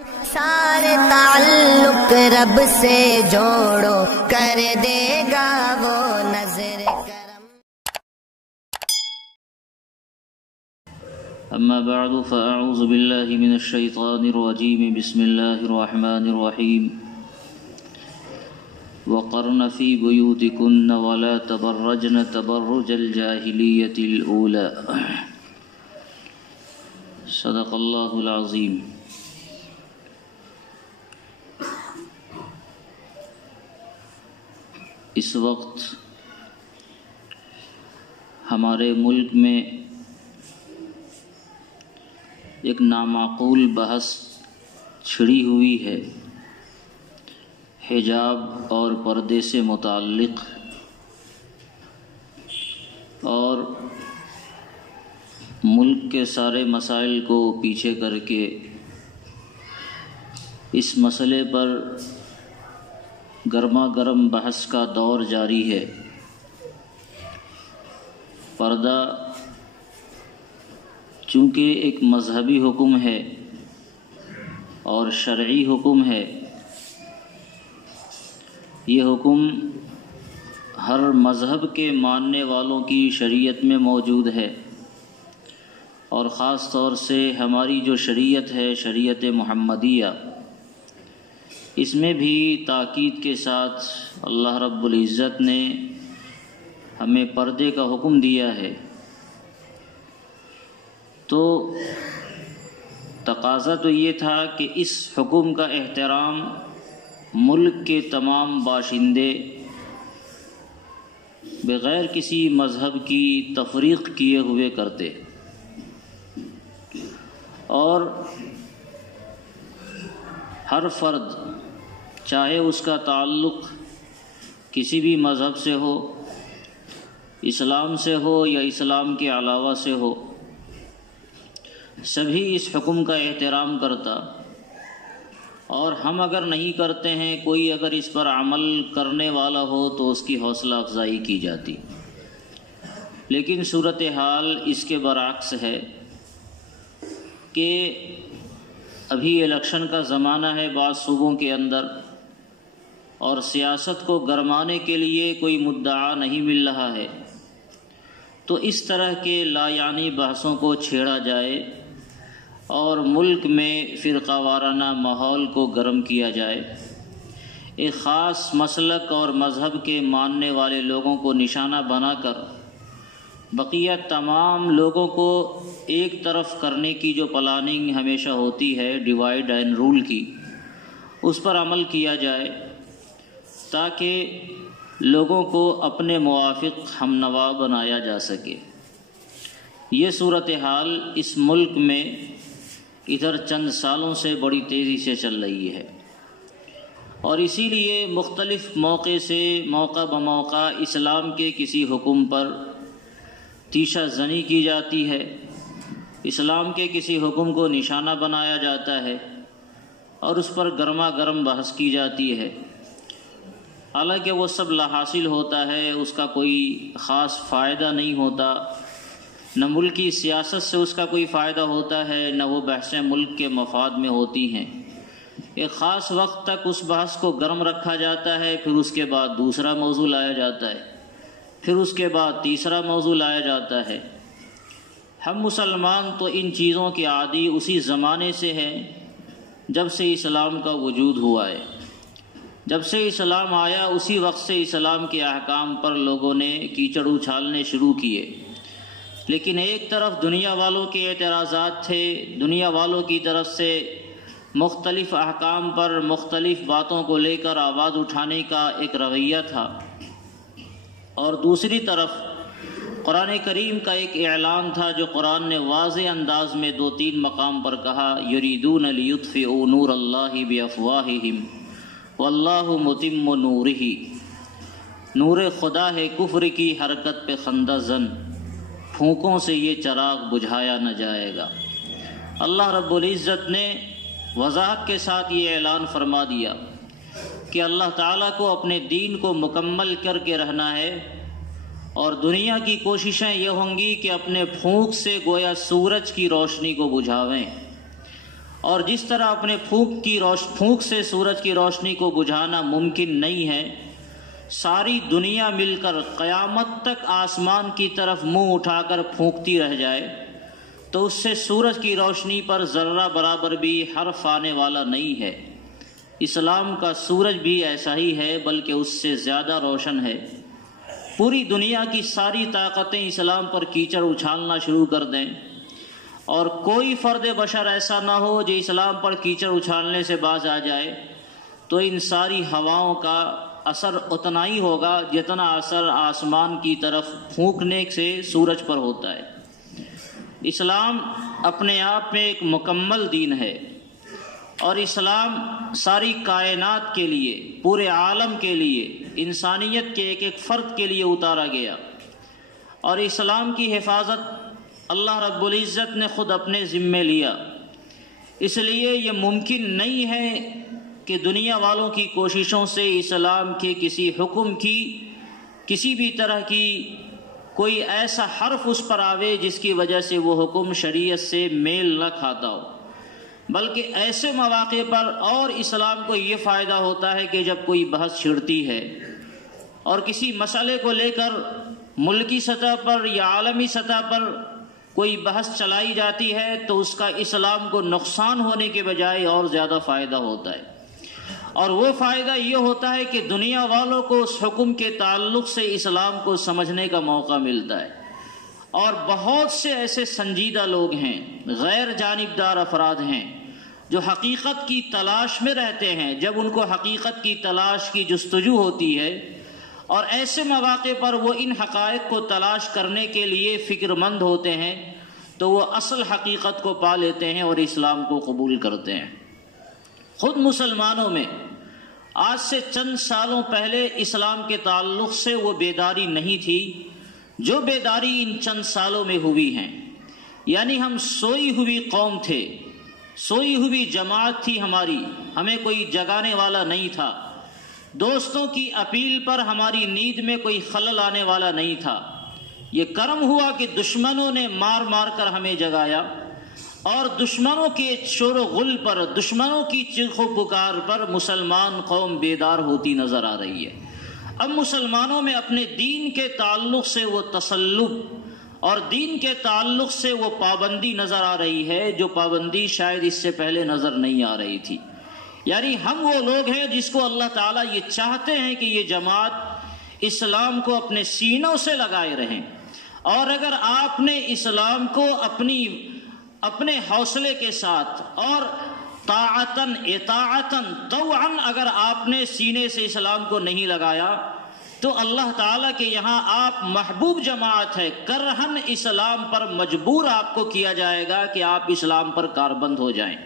سارے تعلق رب سے جوڑو، کر دے گا وہ نظر کرم۔ اما بعد فاعوذ باللہ من الشیطان الرجیم، بسم اللہ الرحمن الرحیم۔ وقرن فی بیوتکن ولا تبرجن تبرج الجاہلیۃ الاولی۔ صدق اللہ العظیم۔ اس وقت ہمارے ملک میں ایک نامعقول بحث چھڑی ہوئی ہے حجاب اور پردے سے متعلق، اور ملک کے سارے مسائل کو پیچھے کر کے اس مسئلے پر گرما گرم بحث کا دور جاری ہے۔ پردہ چونکہ ایک مذہبی حکم ہے اور شرعی حکم ہے، یہ حکم ہر مذہب کے ماننے والوں کی شریعت میں موجود ہے، اور خاص طور سے ہماری جو شریعت ہے، شریعت محمدیہ، اس میں بھی تاکید کے ساتھ اللہ رب العزت نے ہمیں پردے کا حکم دیا ہے۔ تو تقاضا تو یہ تھا کہ اس حکم کا احترام ملک کے تمام باشندے بغیر کسی مذہب کی تفریق کیے ہوئے کرتے، اور ہر فرد چاہے اس کا تعلق کسی بھی مذہب سے ہو، اسلام سے ہو یا اسلام کے علاوہ سے ہو، سبھی اس حکم کا احترام کرتا، اور ہم اگر نہیں کرتے ہیں، کوئی اگر اس پر عمل کرنے والا ہو تو اس کی حوصلہ افزائی کی جاتی۔ لیکن صورتحال اس کے برعکس ہے کہ ابھی الیکشن کا زمانہ ہے بعض صوبوں کے اندر، اور سیاست کو گرمانے کے لیے کوئی مدعا نہیں مل رہا ہے، تو اس طرح کے لا یعنی بحثوں کو چھیڑا جائے اور ملک میں فرقہ وارانہ ماحول کو گرم کیا جائے، ایک خاص مسلک اور مذہب کے ماننے والے لوگوں کو نشانہ بنا کر بقیہ تمام لوگوں کو ایک طرف کرنے کی جو پلاننگ ہمیشہ ہوتی ہے ڈیوائیڈ اینڈ رول کی، اس پر عمل کیا جائے تاکہ لوگوں کو اپنے موافق ہم نوا بنایا جا سکے۔ یہ صورتحال اس ملک میں ادھر چند سالوں سے بڑی تیزی سے چل رہی ہے، اور اسی لیے مختلف موقع بموقع اسلام کے کسی حکم پر تیشہ زنی کی جاتی ہے، اسلام کے کسی حکم کو نشانہ بنایا جاتا ہے، اور اس پر گرما گرم بحث کی جاتی ہے۔ حالانکہ وہ سب لا حاصل ہوتا ہے، اس کا کوئی خاص فائدہ نہیں ہوتا، نہ ملکی سیاست سے اس کا کوئی فائدہ ہوتا ہے، نہ وہ بحثیں ملک کے مفاد میں ہوتی ہیں۔ ایک خاص وقت تک اس بحث کو گرم رکھا جاتا ہے، پھر اس کے بعد دوسرا موضوع لایا جاتا ہے، پھر اس کے بعد تیسرا موضوع لایا جاتا ہے۔ ہم مسلمان تو ان چیزوں کے عادی اسی زمانے سے ہیں جب سے اسلام کا وجود ہوا ہے۔ جب سے اسلام آیا اسی وقت سے اسلام کے احکام پر لوگوں نے کیچڑ اچھالنے شروع کیے، لیکن ایک طرف دنیا والوں کے اعتراضات تھے، دنیا والوں کی طرف سے مختلف احکام پر مختلف باتوں کو لے کر آواز اٹھانے کا ایک رویہ تھا، اور دوسری طرف قرآن کریم کا ایک اعلان تھا جو قرآن نے واضح انداز میں 2-3 مقام پر کہا، یریدون لیطفئوا نور اللہ بافواہہم واللہ متم نورہ۔ نور خدا ہے کفر کی حرکت پہ خندہ زن، پھونکوں سے یہ چراغ بجھایا نہ جائے گا۔ اللہ رب العزت نے وضاحت کے ساتھ یہ اعلان فرما دیا کہ اللہ تعالیٰ کو اپنے دین کو مکمل کر کے رہنا ہے، اور دنیا کی کوششیں یہ ہوں گی کہ اپنے پھونک سے گویا سورج کی روشنی کو بجھاویں، اور جس طرح اپنے پھونک سے سورج کی روشنی کو بجھانا ممکن نہیں ہے، ساری دنیا مل کر قیامت تک آسمان کی طرف منہ اٹھا کر پھونکتی رہ جائے تو اس سے سورج کی روشنی پر ذرہ برابر بھی حرف آنے والا نہیں ہے۔ اسلام کا سورج بھی ایسا ہی ہے، بلکہ اس سے زیادہ روشن ہے۔ پوری دنیا کی ساری طاقتیں اسلام پر کیچڑ اچھالنا شروع کر دیں اور کوئی فرد بشر ایسا نہ ہو جو اسلام پر کیچڑ اچھالنے سے باز آ جائے، تو ان ساری ہواؤں کا اثر اتنا ہی ہوگا جتنا اثر آسمان کی طرف پھونکنے سے سورج پر ہوتا ہے۔ اسلام اپنے آپ میں ایک مکمل دین ہے، اور اسلام ساری کائنات کے لیے، پورے عالم کے لیے، انسانیت کے ایک ایک فرد کے لیے اتارا گیا، اور اسلام کی حفاظت اللہ رب العزت نے خود اپنے ذمے لیا۔ اس لیے یہ ممکن نہیں ہے کہ دنیا والوں کی کوششوں سے اسلام کے کسی حکم کی، کسی بھی طرح کی کوئی ایسا حرف اس پر آوے جس کی وجہ سے وہ حکم شریعت سے میل نہ کھاتا ہو، بلکہ ایسے مواقع پر اور اسلام کو یہ فائدہ ہوتا ہے کہ جب کوئی بحث چھڑتی ہے اور کسی مسئلے کو لے کر ملکی سطح پر یا عالمی سطح پر کوئی بحث چلائی جاتی ہے تو اس کا اسلام کو نقصان ہونے کے بجائے اور زیادہ فائدہ ہوتا ہے، اور وہ فائدہ یہ ہوتا ہے کہ دنیا والوں کو اس حکم کے تعلق سے اسلام کو سمجھنے کا موقع ملتا ہے۔ اور بہت سے ایسے سنجیدہ لوگ ہیں، غیر جانبدار افراد ہیں جو حقیقت کی تلاش میں رہتے ہیں۔ جب ان کو حقیقت کی تلاش کی جستجو ہوتی ہے اور ایسے مواقع پر وہ ان حقائق کو تلاش کرنے کے لیے فکر مند ہوتے ہیں تو وہ اصل حقیقت کو پا لیتے ہیں اور اسلام کو قبول کرتے ہیں۔ خود مسلمانوں میں آج سے چند سالوں پہلے اسلام کے تعلق سے وہ بیداری نہیں تھی جو بیداری ان چند سالوں میں ہوئی ہیں۔ یعنی ہم سوئی ہوئی قوم تھے، سوئی ہوئی جماعت تھی ہماری، ہمیں کوئی جگانے والا نہیں تھا، دوستوں کی اپیل پر ہماری نیند میں کوئی خلل آنے والا نہیں تھا۔ یہ کرم ہوا کہ دشمنوں نے مار مار کر ہمیں جگایا، اور دشمنوں کے شور و غل پر، دشمنوں کی چیخ و پکار پر مسلمان قوم بیدار ہوتی نظر آ رہی ہے۔ اب مسلمانوں میں اپنے دین کے تعلق سے وہ تسلط اور دین کے تعلق سے وہ پابندی نظر آ رہی ہے جو پابندی شاید اس سے پہلے نظر نہیں آ رہی تھی۔ یعنی ہم وہ لوگ ہیں جس کو اللہ تعالیٰ یہ چاہتے ہیں کہ یہ جماعت اسلام کو اپنے سینوں سے لگائے رہیں، اور اگر آپ نے اسلام کو اپنے حوصلے کے ساتھ اور طاعتاً اطاعتاً طوعاً اگر آپ نے سینے سے اسلام کو نہیں لگایا تو اللہ تعالیٰ کے یہاں آپ محبوب جماعت ہے، کرہن اسلام پر مجبور آپ کو کیا جائے گا کہ آپ اسلام پر کاربند ہو جائیں۔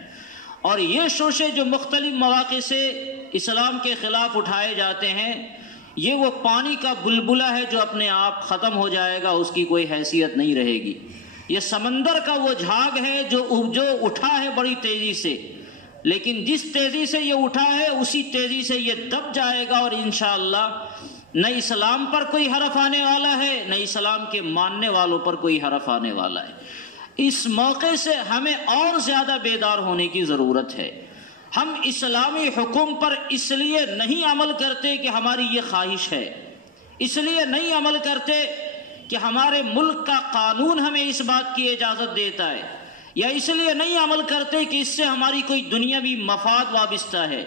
اور یہ شوشے جو مختلف مواقع سے اسلام کے خلاف اٹھائے جاتے ہیں، یہ وہ پانی کا بلبلہ ہے جو اپنے آپ ختم ہو جائے گا، اس کی کوئی حیثیت نہیں رہے گی۔ یہ سمندر کا وہ جھاگ ہے جو اٹھا ہے بڑی تیزی سے، لیکن جس تیزی سے یہ اٹھا ہے اسی تیزی سے یہ دب جائے گا، اور انشاءاللہ نہ اسلام پر کوئی حرف آنے والا ہے، نہ اسلام کے ماننے والوں پر کوئی حرف آنے والا ہے۔ اس موقع سے ہمیں اور زیادہ بیدار ہونے کی ضرورت ہے۔ ہم اسلامی حکم پر اس لیے نہیں عمل کرتے کہ ہماری یہ خواہش ہے، اس لیے نہیں عمل کرتے کہ ہمارے ملک کا قانون ہمیں اس بات کی اجازت دیتا ہے، یا اس لیے نہیں عمل کرتے کہ اس سے ہماری کوئی دنیاوی مفاد وابستہ ہے۔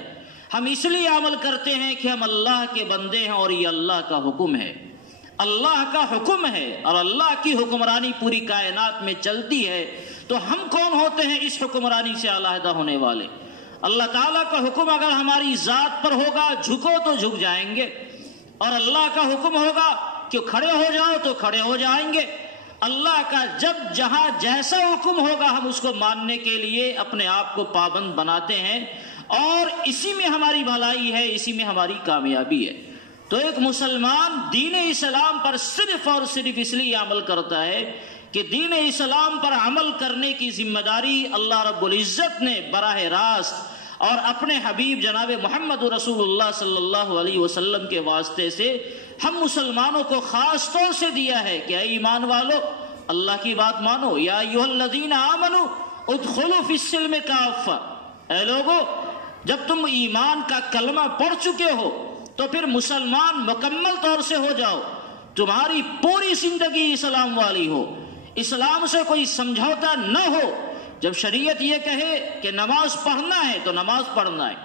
ہم اس لیے عمل کرتے ہیں کہ ہم اللہ کے بندے ہیں اور یہ اللہ کا حکم ہے، اللہ کا حکم ہے، اور اللہ کی حکمرانی پوری کائنات میں چلتی ہے، تو ہم کون ہوتے ہیں اس حکمرانی سے علیحدہ ہونے والے؟ اللہ تعالیٰ کا حکم اگر ہماری ذات پر ہوگا، جھکو تو جھک جائیں گے، اور اللہ کا حکم ہوگا کہ کھڑے ہو جاؤ تو کھڑے ہو جائیں گے۔ اللہ کا جب جہاں جیسا حکم ہوگا ہم اس کو ماننے کے لیے اپنے آپ کو پابند بناتے ہیں، اور اسی میں ہماری بھلائی ہے، اسی میں ہماری کامیابی ہے۔ تو ایک مسلمان دین اسلام پر صرف اور صرف اس لیے عمل کرتا ہے کہ دین اسلام پر عمل کرنے کی ذمہ داری اللہ رب العزت نے براہ راست اور اپنے حبیب جناب محمد رسول اللہ صلی اللہ علیہ وسلم کے واسطے سے ہم مسلمانوں کو خاص طور سے دیا ہے کہ اے ایمان والو اللہ کی بات مانو، یا ایھا الذین آمنو ادخلوا فی السلم کافہ، اے لوگو جب تم ایمان کا کلمہ پڑھ چکے ہو تو پھر مسلمان مکمل طور سے ہو جاؤ، تمہاری پوری زندگی اسلام والی ہو، اسلام سے کوئی سمجھوتا نہ ہو۔ جب شریعت یہ کہے کہ نماز پڑھنا ہے تو نماز پڑھنا ہے،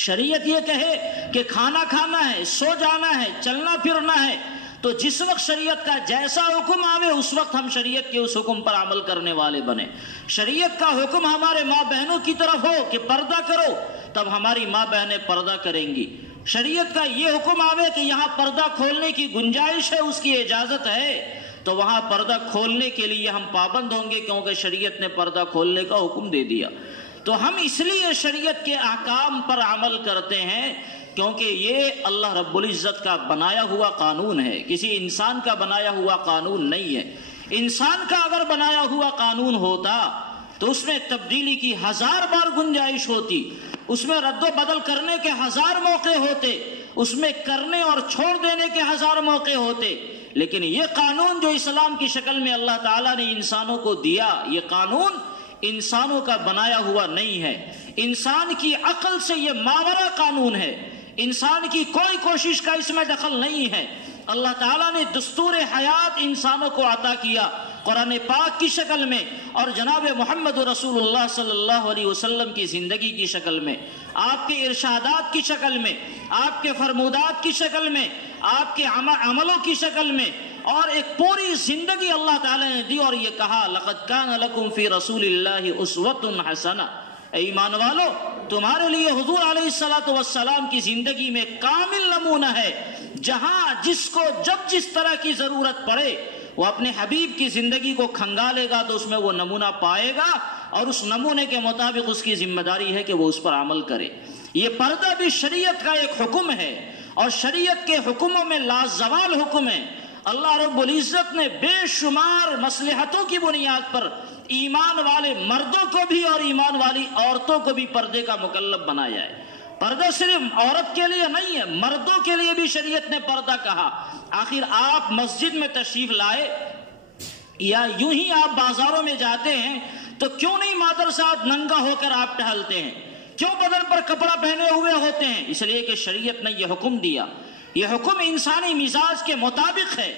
شریعت یہ کہے کہ کھانا کھانا ہے، سو جانا ہے، چلنا پھرنا ہے، تو جس وقت شریعت کا جیسا حکم آوے اس وقت ہم شریعت کے اس حکم پر عمل کرنے والے بنے۔ شریعت کا حکم ہمارے ماں بہنوں کی طرف ہو کہ پردہ کرو، تب ہماری ماں بہنیں پردہ کریں گی۔ شریعت کا یہ حکم آوے کہ یہاں پردہ کھولنے کی گنجائش ہے، اس کی اجازت ہے، تو وہاں پردہ کھولنے کے لیے ہم پابند ہوں گے، کیونکہ شریعت نے پردہ کھولنے کا حکم دے دیا۔ تو ہم اس لیے شریعت کے احکام پر عمل کرتے ہیں کیونکہ یہ اللہ رب العزت کا بنایا ہوا قانون ہے، کسی انسان کا بنایا ہوا قانون نہیں ہے۔ انسان کا اگر بنایا ہوا قانون ہوتا تو اس میں تبدیلی کی 1000 بار گنجائش ہوتی، اس میں رد و بدل کرنے کے 1000 موقع ہوتے، اس میں کرنے اور چھوڑ دینے کے 1000 موقع ہوتے، لیکن یہ قانون جو اسلام کی شکل میں اللہ تعالیٰ نے انسانوں کو دیا، یہ قانون انسانوں کا بنایا ہوا نہیں ہے، انسان کی عقل سے یہ ماورا قانون ہے، انسان کی کوئی کوشش کا اس میں دخل نہیں ہے۔ اللہ تعالیٰ نے دستور حیات انسانوں کو عطا کیا قرآن پاک کی شکل میں اور جناب محمد رسول اللہ صلی اللہ علیہ وسلم کی زندگی کی شکل میں، آپ کے ارشادات کی شکل میں، آپ کے فرمودات کی شکل میں، آپ کے عملوں کی شکل میں، اور ایک پوری زندگی اللہ تعالیٰ نے دی اور یہ کہا لقد کان لکم فی رسول اللہ اسوۃ حسنہ، اے ایمان والو تمہارے لیے حضور علیہ السلام کی زندگی میں کامل نمونہ ہے، جہاں جس کو جب جس طرح کی ضرورت پڑے وہ اپنے حبیب کی زندگی کو کھنگالے گا تو اس میں وہ نمونہ پائے گا، اور اس نمونے کے مطابق اس کی ذمہ داری ہے کہ وہ اس پر عمل کرے۔ یہ پردہ بھی شریعت کا ایک حکم ہے، اور شریعت کے حکموں میں لازوال حکم ہے۔ اللہ رب العزت نے بے شمار مصلحتوں کی بنیاد پر ایمان والے مردوں کو بھی اور ایمان والی عورتوں کو بھی پردے کا مکلف بنایا ہے۔ پردہ صرف عورت کے لیے نہیں ہے، مردوں کے لیے بھی شریعت نے پردہ کہا۔ آخر آپ مسجد میں تشریف لائے یا یوں ہی آپ بازاروں میں جاتے ہیں تو کیوں نہیں مادر صاحب ننگا ہو کر آپ ٹہلتے ہیں؟ کیوں بدن پر کپڑا پہنے ہوئے ہوتے ہیں؟ اس لیے کہ شریعت نے یہ حکم دیا۔ یہ حکم انسانی مزاج کے مطابق ہے۔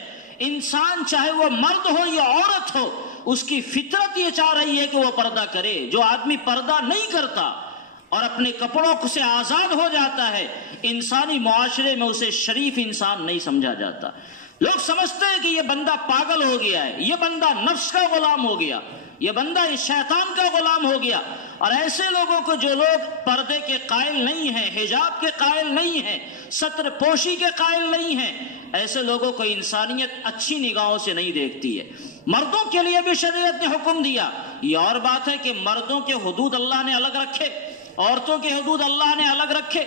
انسان چاہے وہ مرد ہو یا عورت ہو، اس کی فطرت یہ چاہ رہی ہے کہ وہ پردہ کرے۔ جو آدمی پردہ نہیں کرتا اور اپنے کپڑوں سے آزاد ہو جاتا ہے، انسانی معاشرے میں اسے شریف انسان نہیں سمجھا جاتا۔ لوگ سمجھتے ہیں کہ یہ بندہ پاگل ہو گیا ہے، یہ بندہ نفس کا غلام ہو گیا، یہ بندہ شیطان کا غلام ہو گیا۔ اور ایسے لوگوں کو جو لوگ پردے کے قائل نہیں ہیں، حجاب کے قائل نہیں ہیں، ستر پوشی کے قائل نہیں ہیں، ایسے لوگوں کو انسانیت اچھی نگاہوں سے نہیں دیکھتی ہے۔ مردوں کے لیے بھی شریعت نے حکم دیا۔ یہ اور بات ہے کہ مردوں کے حدود اللہ نے الگ رکھے، عورتوں کے حدود اللہ نے الگ رکھے۔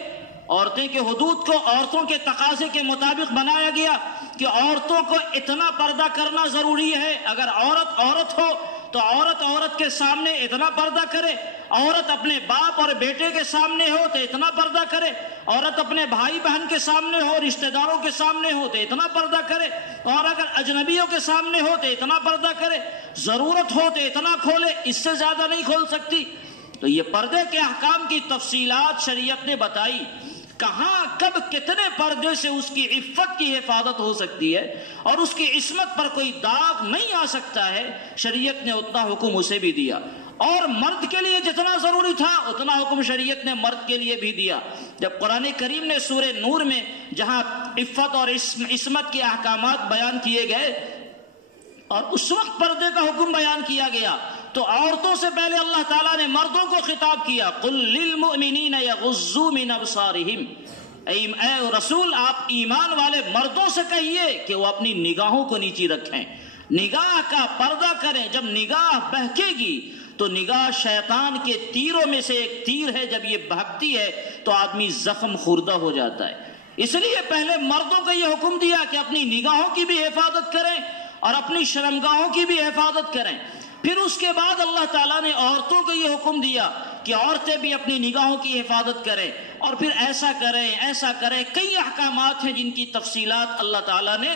عورتیں کے حدود کو عورتوں کے تقاضے کے مطابق بنایا گیا کہ عورتوں کو اتنا پردہ کرنا ضروری ہے۔ اگر عورت عورت ہو تو عورت عورت کے سامنے اتنا پردہ کرے، عورت اپنے باپ اور بیٹے کے سامنے ہو تو اتنا پردہ کرے، عورت اپنے بھائی بہن کے سامنے ہو، رشتہ داروں کے سامنے ہو تو اتنا پردہ کرے، اور اگر اجنبیوں کے سامنے ہو تو اتنا پردہ کرے، ضرورت ہو تو اتنا کھولے، اس سے زیادہ نہیں کھول سکتی۔ تو یہ پردے کے احکام کی تفصیلات شریعت نے بتائی، کہاں کب کتنے پردے سے اس کی عفت کی حفاظت ہو سکتی ہے اور اس کی عصمت پر کوئی داغ نہیں آ سکتا ہے، شریعت نے اتنا حکم اسے بھی دیا۔ اور مرد کے لیے جتنا ضروری تھا اتنا حکم شریعت نے مرد کے لیے بھی دیا۔ جب قرآن کریم نے سورہ نور میں جہاں عفت اور عصمت کے احکامات بیان کیے گئے اور اس وقت پردے کا حکم بیان کیا گیا تو عورتوں سے پہلے اللہ تعالیٰ نے مردوں کو خطاب کیا، قُل لِّلْمُؤْمِنِينَ يَغُضُّوا مِنْ أَبْصَارِهِمْ، اے رسول آپ ایمان والے مردوں سے کہیے کہ وہ اپنی نگاہوں کو نیچی رکھیں، نگاہ کا پردہ کریں۔ جب نگاہ بہکے گی تو نگاہ شیطان کے تیروں میں سے ایک تیر ہے، جب یہ بہکتی ہے تو آدمی زخم خوردہ ہو جاتا ہے۔ اس لیے پہلے مردوں کو یہ حکم دیا کہ اپنی نگاہوں کی بھی حفاظت کریں اور اپنی شرمگاہوں کی بھی حفاظت کریں۔ پھر اس کے بعد اللہ تعالیٰ نے عورتوں کو یہ حکم دیا کہ عورتیں بھی اپنی نگاہوں کی حفاظت کریں، اور پھر ایسا کریں ایسا کریں، کئی احکامات ہیں جن کی تفصیلات اللہ تعالیٰ نے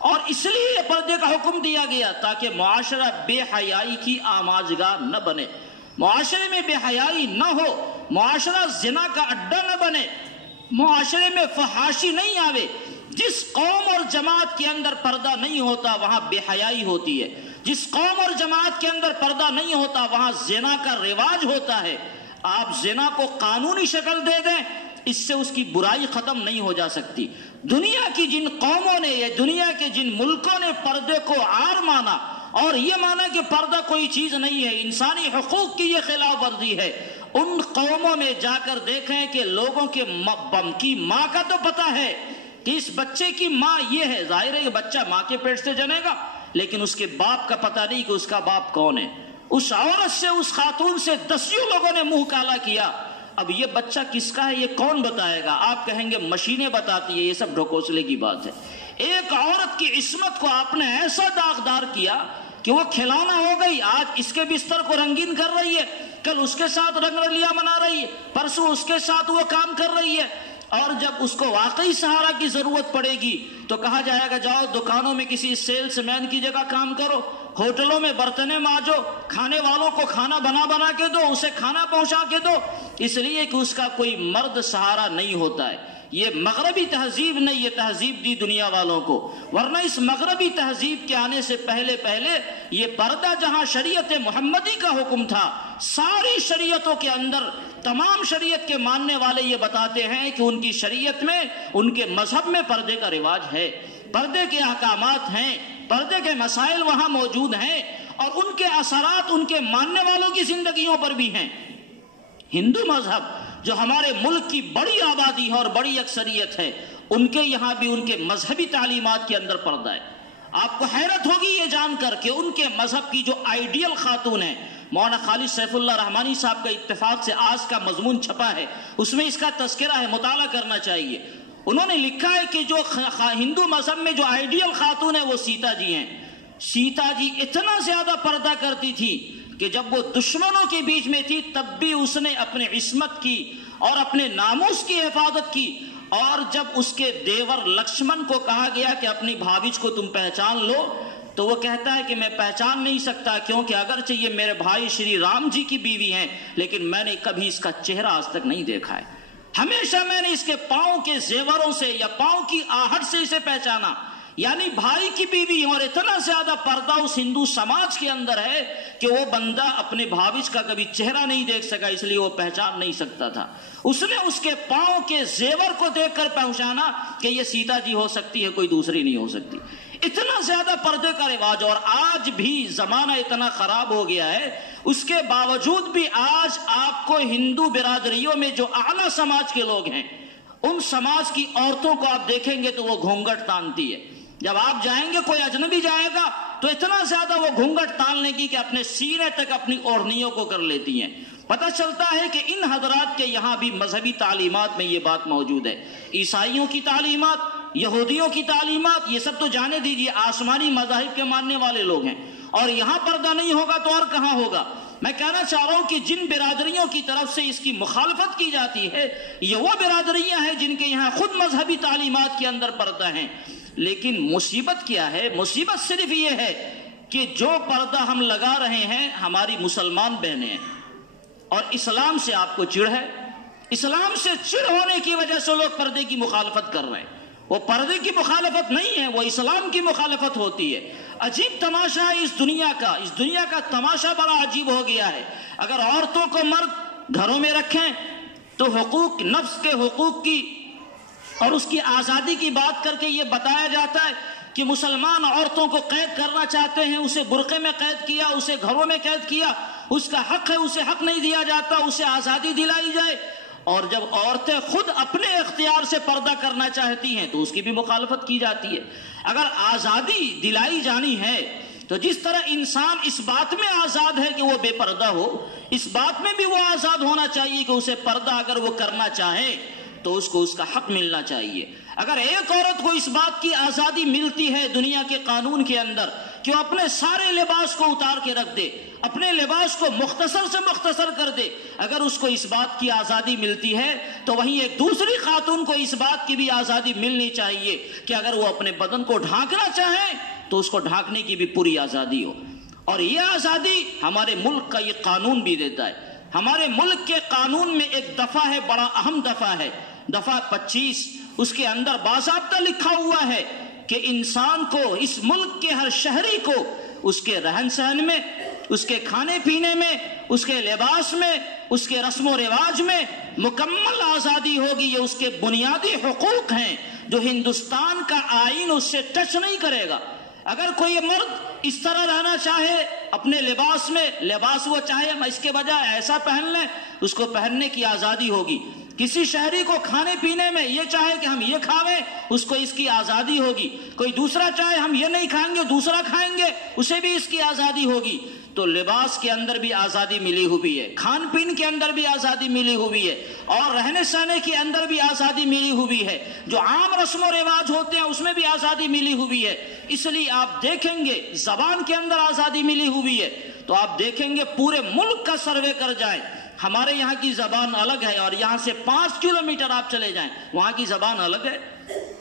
اور اس لیے پردے کا حکم دیا گیا تاکہ معاشرہ بے حیائی کی آماجگاہ نہ بنے، معاشرے میں بے حیائی نہ ہو، معاشرہ زنا کا اڈا نہ بنے، معاشرے میں فحاشی نہیں آوے. جس قوم اور جماعت کے اندر پردہ نہیں ہوتا وہاں بے حیائی ہوتی ہے، جس قوم اور جماعت کے اندر پردہ نہیں ہوتا وہاں زنا کا رواج ہوتا ہے. آپ زنا کو قانونی شکل دے دیں، اس سے اس کی برائی ختم نہیں ہو جا سکتی. دنیا کی جن قوموں نے یا دنیا کے جن ملکوں نے پردے کو عار مانا اور یہ مانا کہ پردہ کوئی چیز نہیں ہے، انسانی حقوق کی یہ خلاف ورزی ہے، ان قوموں میں جا کر دیکھیں کہ لوگوں کے کی ماں کا تو پتہ ہے کہ اس بچے کی ماں یہ ہے، ظاہر ہے کہ بچہ ماں کے پیٹ سے جنے گا، لیکن اس کے باپ کا پتہ نہیں کہ اس کا باپ کون ہے. اس عورت سے، اس خاتون سے دسیوں لوگوں نے منہ کالا کیا. اب یہ بچہ کس کا ہے یہ کون بتائے گا؟ آپ کہیں گے مشینیں بتاتی ہے، یہ سب ڈھکوسلے کی بات ہے. ایک عورت کی عصمت کو آپ نے ایسا داغدار کیا کہ وہ کھلونا ہو گئی. آج اس کے بستر کو رنگین کر رہی ہے، کل اس کے ساتھ رنگ رلیاں منا رہی ہے، پرسوں اس کے ساتھ وہ کام کر رہی ہے. اور جب اس کو واقعی سہارا کی ضرورت پڑے گی تو کہا جائے گا جاؤ دکانوں میں کسی سیلس مین کی جگہ کام کرو، ہوٹلوں میں برتنیں مانجو، کھانے والوں کو کھانا بنا کے دو، اسے کھانا پہنچا کے دو، اس لیے کہ اس کا کوئی مرد سہارا نہیں ہوتا ہے. یہ مغربی تہذیب نے یہ تہذیب دی دنیا والوں کو، ورنہ اس مغربی تہذیب کے آنے سے پہلے یہ پردہ جہاں شریعت محمدی کا حکم تھا، ساری شریعتوں کے اندر تمام شریعت کے ماننے والے یہ بتاتے ہیں کہ ان کی شریعت میں، ان کے مذہب میں پردے کا رواج ہے، پردے کے احکامات ہیں، پردے کے مسائل وہاں موجود ہیں، اور ان کے اثرات ان کے ماننے والوں کی زندگیوں پر بھی ہیں. ہندو مذہب جو ہمارے ملک کی بڑی آبادی ہے اور بڑی اکثریت ہے، ان کے یہاں بھی ان کے مذہبی تعلیمات کے اندر پردہ ہے. آپ کو حیرت ہوگی یہ جان کر کہ ان کے مذہب کی جو آئیڈیل خاتون ہے، مولانا خالد سیف اللہ رحمانی صاحب کا اتفاق سے آج کا مضمون چھپا ہے، اس میں اس کا تذکرہ ہے، مطالعہ کرنا چاہیے. انہوں نے لکھا ہے کہ جو ہندو مذہب میں جو آئیڈیل خاتون ہے وہ سیتا جی ہیں. سیتا جی اتنا زیادہ پردہ کرتی تھی کہ جب وہ دشمنوں کے بیچ میں تھی تب بھی اس نے اپنے عصمت کی اور اپنے ناموس کی حفاظت کی. اور جب اس کے دیور لکشمن کو کہا گیا کہ اپنی بھابیج کو تم پہچان لو تو وہ کہتا ہے کہ میں پہچان نہیں سکتا، کیونکہ اگرچہ یہ میرے بھائی شری رام جی کی بیوی ہیں لیکن میں نے کبھی اس کا چہرہ آج تک نہیں دیکھا ہے. ہمیشہ میں نے اس کے پاؤں کے زیوروں سے یا پاؤں کی آہٹ سے اسے پہچانا. یعنی بھائی کی بیوی، اور اتنا زیادہ پردہ اس ہندو سماج کے اندر ہے کہ وہ بندہ اپنے بھاوج کا کبھی چہرہ نہیں دیکھ سکا، اس لیے وہ پہچان نہیں سکتا تھا. اس نے اس کے پاؤں کے زیور کو دیکھ کر پہچانا کہ یہ سیتا جی ہو سکتی ہے، کوئی دوسری نہیں ہو سکتی. اتنا زیادہ پردے کا رواج. اور آج بھی زمانہ اتنا خراب ہو گیا ہے، اس کے باوجود بھی آج آپ کو ہندو برادریوں میں جو اعلیٰ سماج کے لوگ ہیں، ان سماج کی عورتوں کو آپ دیکھیں گے تو وہ گھونگھٹ تانتی ہے. جب آپ جائیں گے کوئی اجنبی جائے گا تو اتنا زیادہ وہ گھونگھٹ تاننے کی کہ اپنے سینے تک اپنی اوڑھنیوں کو کر لیتی ہیں. پتہ چلتا ہے کہ ان حضرات کے یہاں بھی مذہبی تعلیمات میں یہ بات موجود ہے. عیسائیوں کی تعلیمات، یہودیوں کی تعلیمات، یہ سب تو جانے دیجئے آسمانی مذاہب کے ماننے والے لوگ ہیں، اور یہاں پردہ نہیں ہوگا تو اور کہاں ہوگا. میں کہنا چاہ رہا ہوں کہ جن برادریوں کی طرف سے اس کی مخالفت کی جاتی ہے یہ وہ برادریاں ہیں جن کے یہاں خود مذہبی تعلیمات کے اندر پردہ ہیں. لیکن مصیبت کیا ہے؟ مصیبت صرف یہ ہے کہ جو پردہ ہم لگا رہے ہیں ہماری مسلمان بہنیں ہیں، اور اسلام سے آپ کو چڑ ہے. اسلام سے چڑ ہونے کی وجہ سے لوگ پردے کی مخالفت کر رہے ہیں. وہ پردے کی مخالفت نہیں ہے، وہ اسلام کی مخالفت ہوتی ہے. عجیب تماشا ہے اس دنیا کا تماشا بڑا عجیب ہو گیا ہے. اگر عورتوں کو مرد گھروں میں رکھیں تو حقوق، نفس کے حقوق کی اور اس کی آزادی کی بات کر کے یہ بتایا جاتا ہے کہ مسلمان عورتوں کو قید کرنا چاہتے ہیں، اسے برقعے میں قید کیا، اسے گھروں میں قید کیا، اس کا حق ہے، اسے حق نہیں دیا جاتا، اسے آزادی دلائی جائے. اور جب عورتیں خود اپنے اختیار سے پردہ کرنا چاہتی ہیں تو اس کی بھی مخالفت کی جاتی ہے. اگر آزادی دلائی جانی ہے تو جس طرح انسان اس بات میں آزاد ہے کہ وہ بے پردہ ہو، اس بات میں بھی وہ آزاد ہونا چاہیے کہ اسے پردہ اگر وہ کرنا چاہے تو اس کو اس کا حق ملنا چاہیے. اگر ایک عورت کو اس بات کی آزادی ملتی ہے دنیا کے قانون کے اندر کہ وہ اپنے سارے لباس کو اتار کے رکھ دے، اپنے لباس کو مختصر سے مختصر کر دے، اگر اس کو اس بات کی آزادی ملتی ہے تو وہیں ایک دوسری خاتون کو اس بات کی بھی آزادی ملنی چاہیے کہ اگر وہ اپنے بدن کو ڈھانکنا چاہیں تو اس کو ڈھانکنے کی بھی پوری آزادی ہو۔ اور یہ آزادی ہمارے ملک کا یہ قانون بھی دیتا ہے۔ ہمارے ملک کے قانون میں ایک دفعہ ہے، بڑا اہم دفعہ ہے، دفعہ 25، اس کے اندر باضابطہ لکھا ہوا ہے کہ انسان کو، اس ملک کے ہر شہری کو، اس کے رہن سہن میں، اس کے کھانے پینے میں، اس کے لباس میں، اس کے رسم و رواج میں مکمل آزادی ہوگی۔ یہ اس کے بنیادی حقوق ہیں جو ہندوستان کا آئین اس سے ٹچ نہیں کرے گا۔ اگر کوئی مرد اس طرح رہنا چاہے اپنے لباس میں، لباس وہ چاہے ہم اس کے بجائے ایسا پہن لیں، اس کو پہننے کی آزادی ہوگی۔ کسی شہری کو کھانے پینے میں یہ چاہے کہ ہم یہ کھاویں، اس کو اس کی آزادی ہوگی۔ کوئی دوسرا چاہے ہم یہ نہیں کھائیں گے دوسرا کھائیں گے، اسے بھی اس کی آزادی ہوگی۔ تو لباس کے اندر بھی آزادی ملی ہوئی ہے، کھان پین کے اندر بھی آزادی ملی ہوئی ہے، اور رہنے سہنے کے اندر بھی آزادی ملی ہوئی ہے۔ جو عام رسم و رواج ہوتے ہیں اس میں بھی آزادی ملی ہوئی ہے۔ اس لیے آپ دیکھیں گے زبان کے اندر آزادی ملی ہوئی ہے، تو آپ دیکھیں گے پورے ملک کا سروے کر جائیں، ہمارے یہاں کی زبان الگ ہے، اور یہاں سے 5 کلومیٹر آپ چلے جائیں وہاں کی زبان الگ ہے،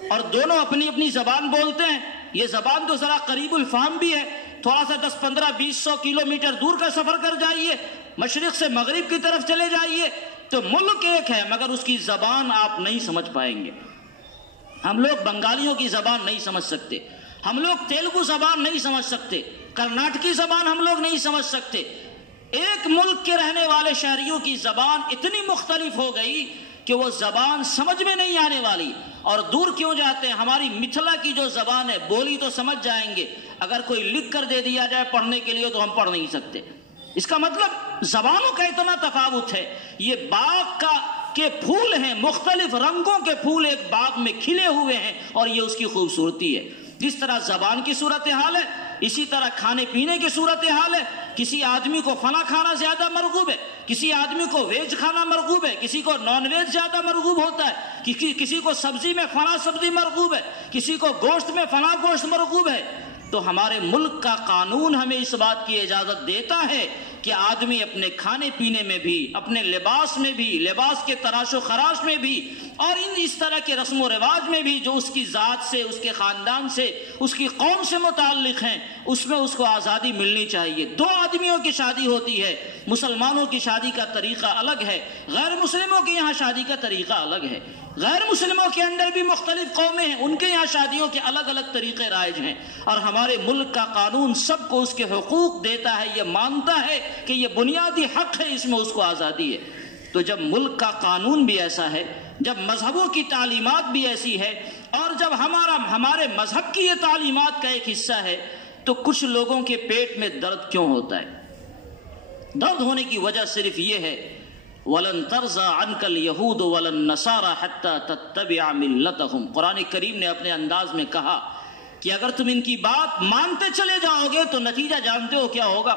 اور دونوں اپنی اپنی زبان بولتے ہیں۔ یہ زبان تو ذرا قریب الفہم بھی ہے، تھوڑا سا 10 15 20 100 کلومیٹر دور کا سفر کر جائیے، مشرق سے مغرب کی طرف چلے جائیے تو ملک ایک ہے مگر اس کی زبان آپ نہیں سمجھ پائیں گے۔ ہم لوگ بنگالیوں کی زبان نہیں سمجھ سکتے، ہم لوگ تیلگو زبان نہیں سمجھ سکتے، کرناٹکی زبان ہم لوگ نہیں سمجھ سکتے۔ ایک ملک کے رہنے والے شہریوں کی زبان اتنی مختلف ہو گئی کہ وہ زبان سمجھ میں نہیں آنے والی۔ اور دور کیوں جاتے ہیں، ہماری متھلا کی جو زبان ہے بولی تو سمجھ جائیں گے، اگر کوئی لکھ کر دے دیا جائے پڑھنے کے لیے تو ہم پڑھ نہیں سکتے۔ اس کا مطلب زبانوں کا اتنا تفاوت ہے۔ یہ باغ کے پھول ہیں، مختلف رنگوں کے پھول ایک باغ میں کھلے ہوئے ہیں، اور یہ اس کی خوبصورتی ہے۔ جس طرح زبان کی صورتحال ہے اسی طرح کھانے پینے کی صورتحال ہے۔ کسی آدمی کو فلاں کھانا زیادہ مرغوب ہے، کسی آدمی کو ویج کھانا مرغوب ہے، کسی کو نان ویج زیادہ مرغوب ہوتا ہے، کسی کو سبزی میں فلاں سبزی مرغوب ہے، کسی کو گوشت میں فلاں گوشت مرغوب ہے۔ تو ہمارے ملک کا قانون ہمیں اس بات کی اجازت دیتا ہے کہ آدمی اپنے کھانے پینے میں بھی، اپنے لباس میں بھی، لباس کے تراش و خراش میں بھی، اور اس طرح کے رسم و رواج میں بھی جو اس کی ذات سے، اس کے خاندان سے، اس کی قوم سے متعلق ہیں، اس میں اس کو آزادی ملنی چاہیے۔ 2 آدمیوں کی شادی ہوتی ہے، مسلمانوں کی شادی کا طریقہ الگ ہے، غیر مسلموں کے یہاں شادی کا طریقہ الگ ہے۔ غیر مسلموں کے اندر بھی مختلف قومیں ہیں، ان کے یہاں شادیوں کے الگ الگ طریقے رائج ہیں، اور ہمارے ملک کا قانون سب کو اس کے حقوق دیتا ہے، یہ مانتا ہے کہ یہ بنیادی حق ہے، اس میں اس کو آزادی ہے۔ تو جب ملک کا قانون بھی ایسا ہے، جب مذہبوں کی تعلیمات بھی ایسی ہے، اور جب ہمارے مذہب کی یہ تعلیمات کا ایک حصہ ہے، تو کچھ لوگوں کے پیٹ میں درد کیوں ہوتا ہے؟ درد ہونے کی وجہ صرف یہ ہے، وَلَن تَرْضَىٰ عَنْكَ الْيَهُودُ وَلَا النَّصَارَىٰ حَتَّىٰ تَتَّبِعَ مِلَّتَهُمْ۔ قرآن کریم نے اپنے انداز میں کہا کہ اگر تم ان کی بات مانتے چلے جاؤ گے تو نتیجہ جانتے ہو کیا ہوگا؟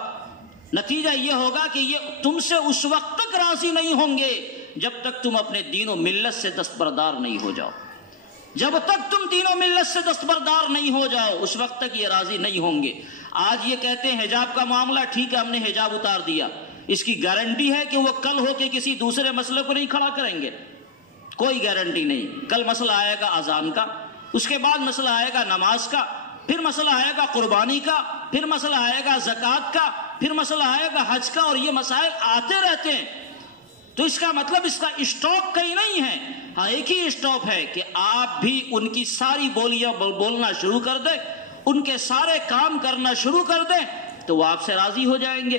نتیجہ یہ ہوگا کہ یہ تم سے اس وقت تک راضی نہیں ہوں گے جب تک تم اپنے دین و ملت سے دستبردار نہیں ہو جاؤ۔ جب تک تم دین و ملت سے دستبردار نہیں ہو جاؤ اس وقت تک یہ راضی نہیں ہوں گے۔ آج یہ کہتے ہیں حجاب کا معاملہ ٹھیک ہے، ہم نے حجاب اتار دیا، اس کی گارنٹی ہے کہ وہ کل ہو کے کسی دوسرے مسئلے کو نہیں کھڑا کریں گے؟ کوئی گارنٹی نہیں۔ کل مسئلہ آئے گا اذان کا، اس کے بعد مسئلہ آئے گا نماز کا، پھر مسئلہ آئے گا قربانی کا، پھر مسئلہ آئے گا زکوٰۃ کا، پھر مسئلہ آئے گا حج کا، اور یہ مسائل آتے رہتے ہیں۔ تو اس کا مطلب اس کا اسٹاپ کہیں نہیں ہے، ہاں ایک ہی اسٹاپ ہے کہ آپ بھی ان کی ساری بولیاں بولنا شروع کر دیں، ان کے سارے کام کرنا شروع کر دیں، تو وہ آپ سے راضی ہو جائیں گے۔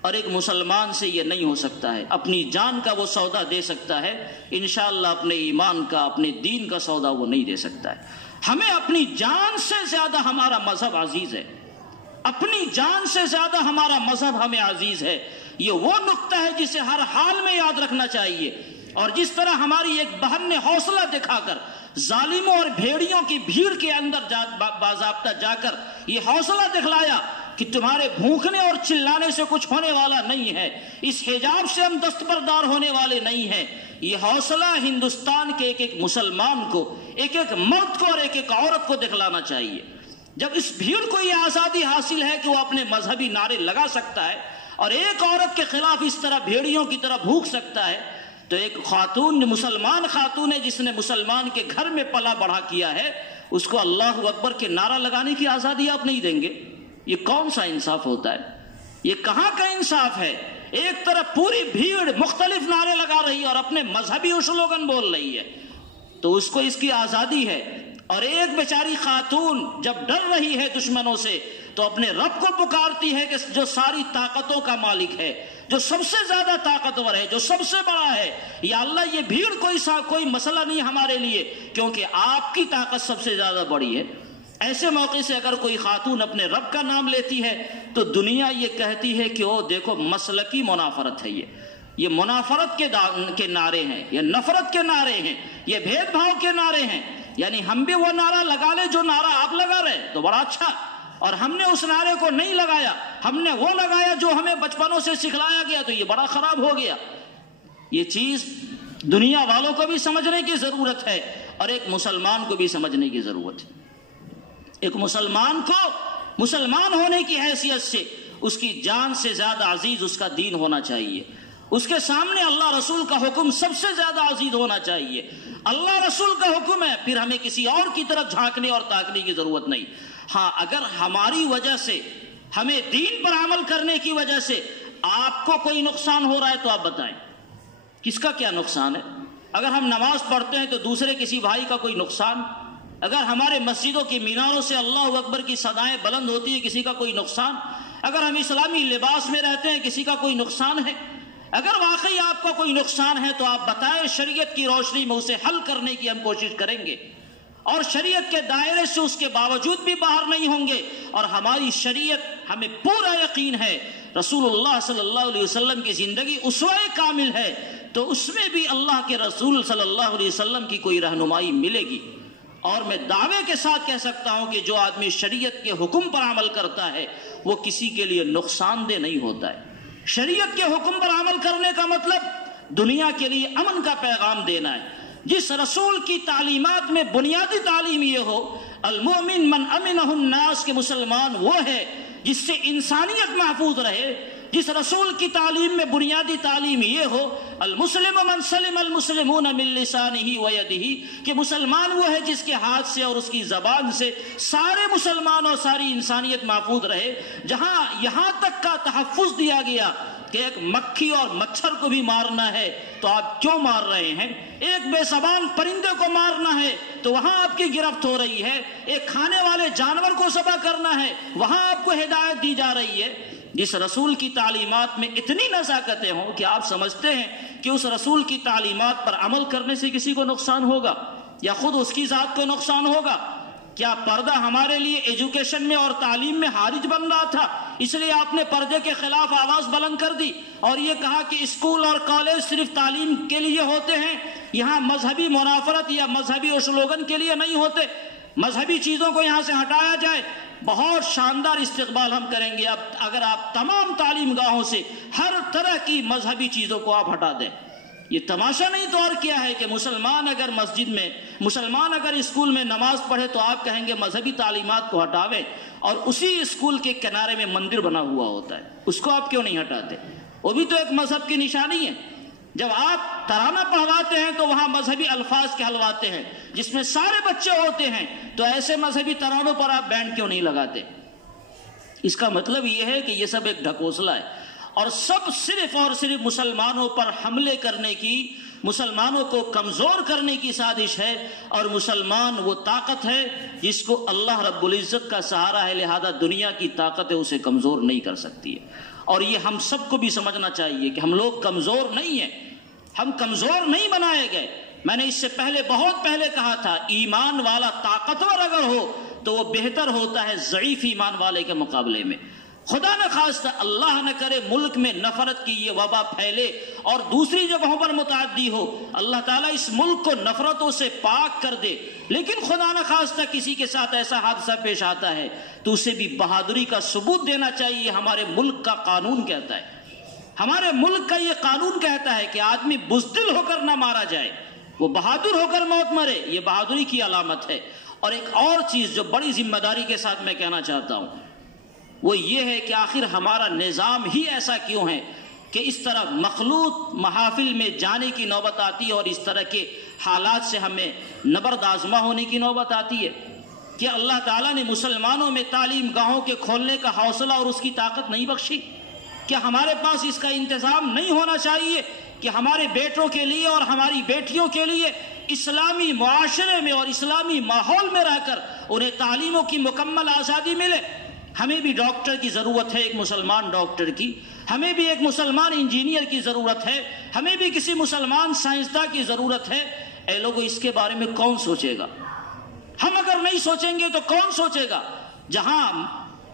اور ایک مسلمان سے یہ نہیں ہو سکتا ہے، اپنی جان کا وہ سودا دے سکتا ہے، انشاءاللہ اپنے ایمان کا، اپنے دین کا سودا وہ نہیں دے سکتا ہے۔ ہمیں اپنی جان سے زیادہ ہمارا مذہب عزیز ہے، اپنی جان سے زیادہ ہمارا مذہب ہمیں عزیز ہے۔ یہ وہ نقطہ ہے جسے ہر حال میں یاد رکھنا چاہیے۔ اور جس طرح ہماری ایک بہن نے حوصلہ دکھا کر ظالموں اور بھیڑیوں کی بھیڑ کے اندر باضابطہ جا کر یہ حوصلہ دکھلایا کہ تمہارے بھونکنے اور چلانے سے کچھ ہونے والا نہیں ہے، اس حجاب سے ہم دستبردار ہونے والے نہیں ہیں، یہ حوصلہ ہندوستان کے ایک ایک مسلمان کو، ایک ایک مرد کو اور ایک ایک عورت کو دکھلانا چاہیے۔ جب اس بھیڑ کو یہ آزادی حاصل ہے کہ وہ اپنے مذہبی نعرے لگا سکتا ہے اور ایک عورت کے خلاف اس طرح بھیڑیوں کی طرح بھوک سکتا ہے، تو ایک خاتون، مسلمان خاتون ہے جس نے مسلمان کے گھر میں پلا بڑھا کیا ہے، اس کو اللہ اکبر کے نعرہ لگانے کی آزادی آپ نہیں دیں گے؟ یہ کون سا انصاف ہوتا ہے؟ یہ کہاں کا انصاف ہے؟ ایک طرف پوری بھیڑ مختلف نعرے لگا رہی ہے اور اپنے مذہبی سلوگن بول رہی ہے، تو اس کو اس کی آزادی ہے، اور ایک بیچاری خاتون جب ڈر رہی ہے دشمنوں سے تو اپنے رب کو پکارتی ہے کہ جو ساری طاقتوں کا مالک ہے، جو سب سے زیادہ طاقتور ہے، جو سب سے بڑا ہے، یا اللہ یہ بھیڑ کوئی مسئلہ نہیں ہمارے لیے، کیونکہ آپ کی طاقت سب سے زیادہ بڑی ہے۔ ایسے موقع سے اگر کوئی خاتون اپنے رب کا نام لیتی ہے تو دنیا یہ کہتی ہے کہ او دیکھو مسلکی منافرت ہے، یہ منافرت کے نعرے ہیں، یہ نفرت کے نعرے ہیں، یہ بھید بھاؤ کے نعرے ہیں، یعنی ہم بھی وہ نعرہ لگا لیں جو نعرہ آپ لگا رہے تو بڑا اچھا، اور ہم نے اس نعرے کو نہیں لگایا، ہم نے وہ لگایا جو ہمیں بچپنوں سے سکھلایا گیا تو یہ بڑا خراب ہو گیا۔ یہ چیز دنیا والوں کو بھی سمجھنے کی ضرورت ہے اور ایک مسلمان کو بھی سمجھنے کی ضرورت ہے۔ ایک مسلمان کو مسلمان ہونے کی حیثیت سے اس کی جان سے زیادہ عزیز اس کا دین ہونا چاہیے، اس کے سامنے اللہ رسول کا حکم سب سے زیادہ عزیز ہونا چاہیے۔ اللہ رسول کا حکم ہے، پھر ہمیں کسی اور کی طرف جھانکنے اور تاکنے کی ضرورت نہیں۔ ہاں، اگر ہماری وجہ سے، ہمیں دین پر عمل کرنے کی وجہ سے آپ کو کوئی نقصان ہو رہا ہے تو آپ بتائیں کس کا کیا نقصان ہے؟ اگر ہم نماز پڑھتے ہیں تو دوسرے کسی بھائی کا کوئی نقصان، اگر ہمارے مسجدوں کی میناروں سے اللہ اکبر کی صدائیں بلند ہوتی ہیں کسی کا کوئی نقصان، اگر ہم اسلامی لباس میں رہتے ہیں کسی کا کوئی نقصان ہے؟ اگر واقعی آپ کا کوئی نقصان ہے تو آپ بتائیں، شریعت کی روشنی میں اسے حل کرنے کی ہم کوشش کریں گے، اور شریعت کے دائرے سے اس کے باوجود بھی باہر نہیں ہوں گے۔ اور ہماری شریعت، ہمیں پورا یقین ہے رسول اللہ صلی اللہ علیہ وسلم کی زندگی اسوہ کامل ہے، تو اس میں بھی اللہ کے رسول صلی اللہ علیہ وسلم کی کوئی رہنمائی ملے گی۔ اور میں دعوے کے ساتھ کہہ سکتا ہوں کہ جو آدمی شریعت کے حکم پر عمل کرتا ہے وہ کسی کے لیے نقصان دہ نہیں ہوتا ہے۔ شریعت کے حکم پر عمل کرنے کا مطلب دنیا کے لیے امن کا پیغام دینا ہے۔ جس رسول کی تعلیمات میں بنیادی تعلیم یہ ہو، المؤمن من امنہ الناس، کے مسلمان وہ ہے جس سے انسانیت محفوظ رہے، جس رسول کی تعلیم میں بنیادی تعلیم یہ ہو، المسلم من سلم المسلمون من لسانہ و یدہ، کہ مسلمان وہ ہے جس کے ہاتھ سے اور اس کی زبان سے سارے مسلمان اور ساری انسانیت محفوظ رہے۔ جہاں یہاں تک کا تحفظ دیا گیا کہ ایک مکھی اور مچھر کو بھی مارنا ہے تو آپ کیوں مار رہے ہیں؟ ایک بے زبان پرندے کو مارنا ہے تو وہاں آپ کی گرفت ہو رہی ہے، ایک کھانے والے جانور کو ذبح کرنا ہے وہاں آپ کو ہدایت دی جا رہی ہے۔ جس رسول کی تعلیمات میں اتنی نزاکتیں ہوں کہ آپ سمجھتے ہیں کہ اس رسول کی تعلیمات پر عمل کرنے سے کسی کو نقصان ہوگا یا خود اس کی ذات کو نقصان ہوگا؟ کیا پردہ ہمارے لیے ایجوکیشن میں اور تعلیم میں حارج بن رہا تھا، اس لیے آپ نے پردے کے خلاف آواز بلند کر دی اور یہ کہا کہ اسکول اور کالج صرف تعلیم کے لیے ہوتے ہیں، یہاں مذہبی منافرت یا مذہبی سلوگن کے لیے نہیں ہوتے، مذہبی چیزوں کو یہاں سے ہٹایا جائے؟ بہت شاندار استقبال ہم کریں گے اب اگر آپ تمام تعلیم گاہوں سے ہر طرح کی مذہبی چیزوں کو آپ ہٹا دیں۔ یہ تماشا نہیں تو اور کیا ہے کہ مسلمان اگر مسجد میں، مسلمان اگر اسکول میں نماز پڑھے تو آپ کہیں گے مذہبی تعلیمات کو ہٹاویں، اور اسی اسکول کے کنارے میں مندر بنا ہوا ہوتا ہے، اس کو آپ کیوں نہیں ہٹاتے؟ وہ بھی تو ایک مذہب کی نشانی ہے۔ جب آپ ترانہ پڑھواتے ہیں تو وہاں مذہبی الفاظ کہلواتے ہیں جس میں سارے بچے ہوتے ہیں، تو ایسے مذہبی ترانوں پر آپ بینڈ کیوں نہیں لگاتے؟ اس کا مطلب یہ ہے کہ یہ سب ایک ڈھکوسلا ہے اور سب صرف اور صرف مسلمانوں پر حملے کرنے کی، مسلمانوں کو کمزور کرنے کی سازش ہے، اور مسلمان وہ طاقت ہے جس کو اللہ رب العزت کا سہارا ہے، لہذا دنیا کی طاقت ہے اسے کمزور نہیں کر سکتی ہے۔ اور یہ ہم سب کو بھی سمجھنا چاہیے کہ ہم لوگ کمزور نہیں ہیں، ہم کمزور نہیں بنائے گئے۔ میں نے اس سے پہلے، بہت پہلے کہا تھا، ایمان والا طاقتور اگر ہو تو وہ بہتر ہوتا ہے ضعیف ایمان والے کے مقابلے میں۔ خدا نہ خواستہ، اللہ نہ کرے، ملک میں نفرت کی یہ وبا پھیلے اور دوسری جگہوں پر متعدی ہو، اللہ تعالیٰ اس ملک کو نفرتوں سے پاک کر دے، لیکن خدا نہ خواستہ کسی کے ساتھ ایسا حادثہ پیش آتا ہے تو اسے بھی بہادری کا ثبوت دینا چاہیے۔ ہمارے ملک کا قانون کہتا ہے، ہمارے ملک کا یہ قانون کہتا ہے کہ آدمی بزدل ہو کر نہ مارا جائے، وہ بہادر ہو کر موت مرے، یہ بہادری کی علامت ہے۔ اور ایک اور چیز جو بڑی ذمہ داری کے ساتھ میں کہنا چاہتا ہوں وہ یہ ہے کہ آخر ہمارا نظام ہی ایسا کیوں ہے کہ اس طرح مخلوط محافل میں جانے کی نوبت آتی ہے اور اس طرح کے حالات سے ہمیں نبرد آزما ہونے کی نوبت آتی ہے؟ کہ اللہ تعالیٰ نے مسلمانوں میں تعلیم گاہوں کے کھولنے کا حوصلہ اور اس کی طاقت نہیں بخشی؟ کیا ہمارے پاس اس کا انتظام نہیں ہونا چاہیے کہ ہمارے بیٹوں کے لیے اور ہماری بیٹیوں کے لیے اسلامی معاشرے میں اور اسلامی ماحول میں رہ کر انہیں تعلیموں کی مکمل آزادی ملے؟ ہمیں بھی ڈاکٹر کی ضرورت ہے، ایک مسلمان ڈاکٹر کی، ہمیں بھی ایک مسلمان انجینئر کی ضرورت ہے، ہمیں بھی کسی مسلمان سائنسداں کی ضرورت ہے۔ اے لوگوں، اس کے بارے میں کون سوچے گا؟ ہم اگر نہیں سوچیں گے تو کون سوچے گا؟ جہاں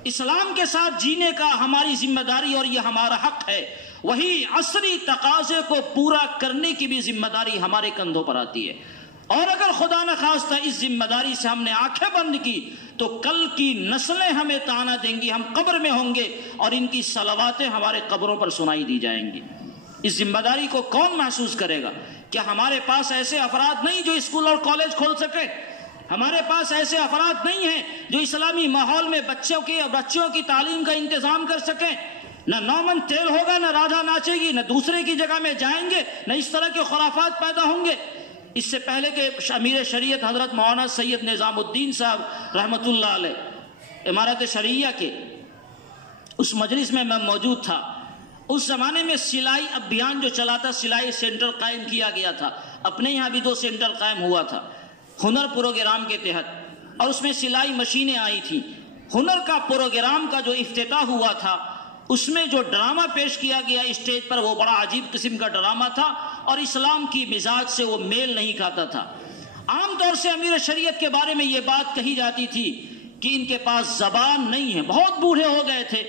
اسلام کے ساتھ جینے کا ہماری ذمہ داری اور یہ ہمارا حق ہے، وہی عصری تقاضے کو پورا کرنے کی بھی ذمہ داری ہمارے کندھوں پر آتی ہے۔ اور اگر خدا نخواستہ اس ذمہ داری سے ہم نے آنکھیں بند کی تو کل کی نسلیں ہمیں طعنہ دیں گی، ہم قبر میں ہوں گے اور ان کی صلواتیں ہمارے قبروں پر سنائی دی جائیں گی۔ اس ذمہ داری کو کون محسوس کرے گا؟ کیا ہمارے پاس ایسے افراد نہیں جو اسکول اور کالج کھول سکے؟ ہمارے پاس ایسے افراد نہیں ہیں جو اسلامی ماحول میں بچوں کی تعلیم کا انتظام کر سکیں؟ نہ نومن تیل ہوگا، نہ رادھا ناچے گی، نہ دوسرے کی جگہ میں جائیں گے، نہ اس طرح کے خرافات پیدا ہوں گے۔ اس سے پہلے کہ امیر شریعت حضرت مولانا سید نظام الدین صاحب رحمۃ اللہ علیہ امارت شرعیہ کے اس مجلس میں موجود تھا۔ اس زمانے میں سلائی ابھیان جو چلا تھا، سلائی سینٹر قائم کیا گیا تھا، اپنے یہاں بھی 2 سینٹر قائم ہوا تھا ہنر پروگرام کے تحت، اور اس میں سلائی مشینیں آئی تھیں۔ ہنر کا پروگرام کا جو افتتاح ہوا تھا اس میں جو ڈرامہ پیش کیا گیا اسٹیج پر وہ بڑا عجیب قسم کا ڈرامہ تھا اور اسلام کی مزاج سے وہ میل نہیں کھاتا تھا۔ عام طور سے امیر شریعت کے بارے میں یہ بات کہی جاتی تھی کہ ان کے پاس زبان نہیں ہے، بہت بوڑھے ہو گئے تھے،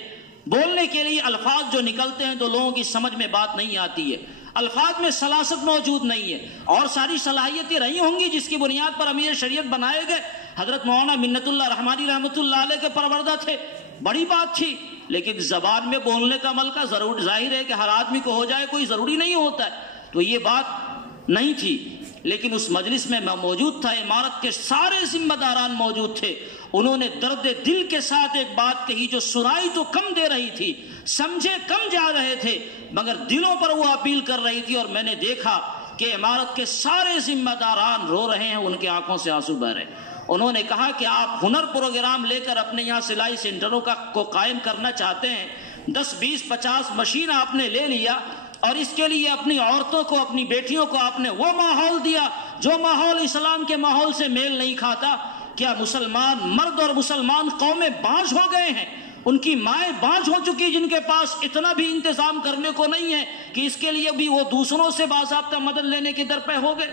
بولنے کے لیے الفاظ جو نکلتے ہیں تو لوگوں کی سمجھ میں بات نہیں آتی ہے، الفاظ میں سلاست موجود نہیں ہے، اور ساری صلاحیتیں رہی ہوں گی جس کی بنیاد پر امیر شریعت بنائے گئے۔ حضرت مولانا منت اللہ رحمانی رحمۃ اللہ علیہ کے پروردہ تھے، بڑی بات تھی، لیکن زبان میں بولنے کا عمل کا ظاہر ہے کہ ہر آدمی کو ہو جائے کوئی ضروری نہیں ہوتا ہے، تو یہ بات نہیں تھی۔ لیکن اس مجلس میں موجود تھا، عمارت کے سارے ذمہ داران موجود تھے، انہوں نے درد دل کے ساتھ ایک بات کہی جو سنائی تو کم دے رہی تھی، سمجھے کم جا رہے تھے، مگر دلوں پر وہ اپیل کر رہی تھی، اور میں نے دیکھا کہ عمارت کے سارے ذمہ داران رو رہے ہیں، ان کے آنکھوں سے آنسو بہ رہے ہیں۔ انہوں نے کہا کہ آپ ہنر پروگرام لے کر اپنے یہاں سلائی سینٹروں کو قائم کرنا چاہتے ہیں، 10 20 50 مشین آپ نے لے لیا، اور اس کے لیے اپنی عورتوں کو، اپنی بیٹیوں کو آپ نے وہ ماحول دیا جو ماحول اسلام کے ماحول سے میل نہیں کھاتا۔ کیا مسلمان مرد اور مسلمان قومیں بانجھ ہو گئے ہیں؟ ان کی مائیں بانجھ ہو چکی جن کے پاس اتنا بھی انتظام کرنے کو نہیں ہے کہ اس کے لیے بھی وہ دوسروں سے باضابطہ مدد لینے کے درپے ہو گئے؟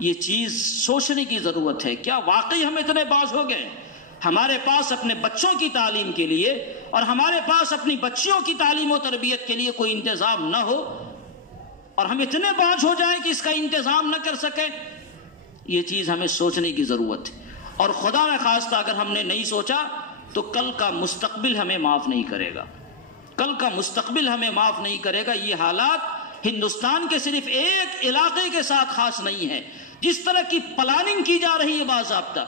یہ چیز سوچنے کی ضرورت ہے، کیا واقعی ہم اتنے باز ہو گئے؟ ہمارے پاس اپنے بچوں کی تعلیم کے لیے اور ہمارے پاس اپنی بچیوں کی تعلیم و تربیت کے لیے کوئی انتظام نہ ہو، اور ہم اتنے باز ہو جائیں کہ اس کا انتظام نہ کر سکیں؟ یہ چیز ہمیں سوچنے کی ضرورت ہے، اور خدا نخواستہ اگر ہم نے نہیں سوچا تو کل کا مستقبل ہمیں معاف نہیں کرے گا، کل کا مستقبل ہمیں معاف نہیں کرے گا۔ یہ حالات ہندوستان کے صرف ایک علاقے کے ساتھ خاص نہیں ہے، جس طرح کی پلاننگ کی جا رہی ہے باضابطہ،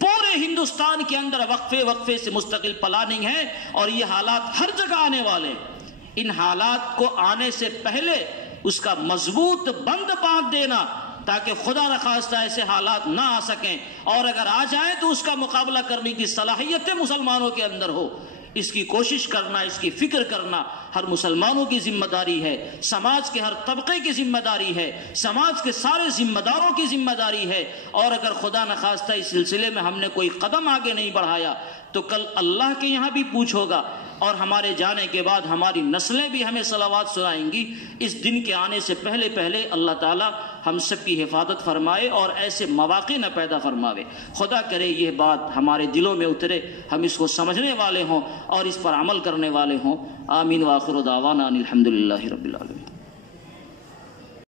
پورے ہندوستان کے اندر وقفے وقفے سے مستقل پلاننگ ہے، اور یہ حالات ہر جگہ آنے والے ہیں۔ ان حالات کو آنے سے پہلے اس کا مضبوط بند باندھ دینا تاکہ خدا نخواستہ ایسے حالات نہ آ سکیں، اور اگر آ جائیں تو اس کا مقابلہ کرنے کی صلاحیتیں مسلمانوں کے اندر ہو، اس کی کوشش کرنا، اس کی فکر کرنا ہر مسلمانوں کی ذمہ داری ہے، سماج کے ہر طبقے کی ذمہ داری ہے، سماج کے سارے ذمہ داروں کی ذمہ داری ہے۔ اور اگر خدا نخواستہ اس سلسلے میں ہم نے کوئی قدم آگے نہیں بڑھایا تو کل اللہ کے یہاں بھی پوچھ ہوگا، اور ہمارے جانے کے بعد ہماری نسلیں بھی ہمیں صلوات سنائیں گی۔ اس دن کے آنے سے پہلے پہلے اللہ تعالی ہم سب کی حفاظت فرمائے اور ایسے مواقع نہ پیدا فرماوے۔ خدا کرے یہ بات ہمارے دلوں میں اترے، ہم اس کو سمجھنے والے ہوں اور اس پر عمل کرنے والے ہوں۔ آمین وآخر دعوانا ان الحمد للہ رب العالمین۔